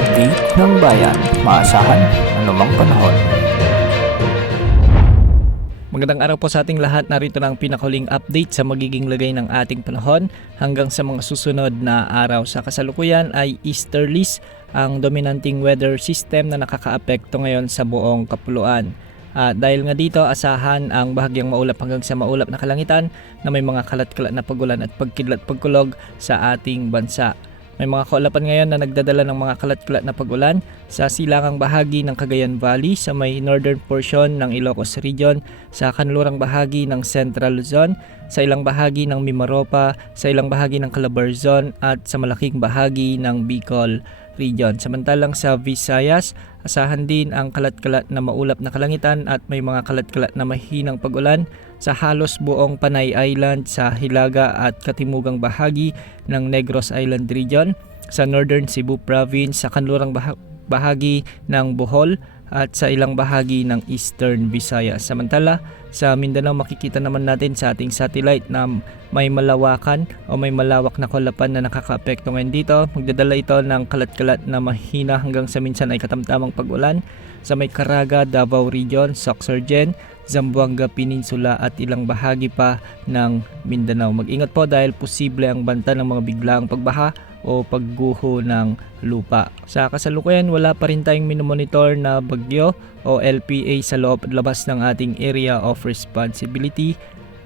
update ng bayan, maasahan anumang panahon. Magandang araw po sa ating lahat. Narito na ang pinakahuling update sa magiging lagay ng ating panahon hanggang sa mga susunod na araw. Sa kasalukuyan ay easterlies ang dominanting weather system na nakakaapekto ngayon sa buong kapuluan. Dahil nga dito, asahan ang bahagyang maulap hanggang sa maulap na kalangitan na may mga kalat-kalat na pagulan at pagkidlat-pagkulog sa ating bansa. May mga kaulapan ngayon na nagdadala ng mga kalat-kalat na pag-ulan sa silangang bahagi ng Cagayan Valley, sa may northern portion ng Ilocos Region, sa kanlurang bahagi ng Central Luzon, sa ilang bahagi ng Mimaropa, sa ilang bahagi ng Calabarzon at sa malaking bahagi ng Bicol Region. Samantalang sa Visayas, asahan din ang kalat-kalat na maulap na kalangitan at may mga kalat-kalat na mahinang pag-ulan sa halos buong Panay Island, sa hilaga at katimugang bahagi ng Negros Island Region, sa Northern Cebu Province, sa kanlurang bahagi ng Bohol at sa ilang bahagi ng Eastern Visayas. Samantala, sa Mindanao makikita naman natin sa ating satellite na may malawakan o may malawak na kaulapan na nakakaapekto ngayon dito. Magdadala ito ng kalat-kalat na mahina hanggang sa minsan ay katamtamang pag-ulan sa may Caraga, Davao Region, Sorsogon, Zamboanga Peninsula at ilang bahagi pa ng Mindanao. Mag-ingat po dahil posible ang banta ng mga biglaang pagbaha o pagguho ng lupa. Sa kasalukuyan, wala pa rin tayong minomonitor na bagyo o LPA sa loob at labas ng ating area of responsibility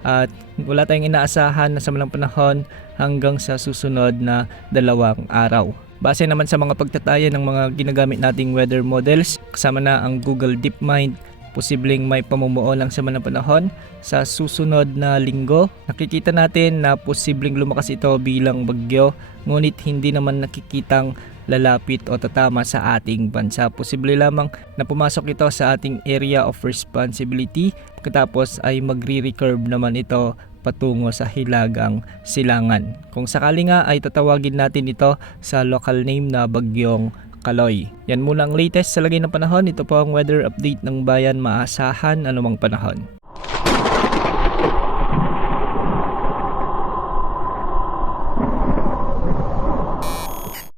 at wala tayong inaasahan na sa malang panahon hanggang sa susunod na 2 araw. Base naman sa mga pagtataya ng mga ginagamit nating weather models, kasama na ang Google DeepMind, posibleng may pamumuo lang sa malang panahon sa susunod na linggo. Nakikita natin na posibleng lumakas ito bilang bagyo, ngunit hindi naman nakikitang lalapit o tatama sa ating bansa. Posible lamang na pumasok ito sa ating area of responsibility, pagkatapos ay magre-recurve naman ito patungo sa hilagang silangan. Kung sakali nga ay tatawagin natin ito sa local name na Bagyong Kaloy. Yan muna ang latest sa lagay ng panahon. Ito po ang weather update ng bayan, maasahan anumang panahon.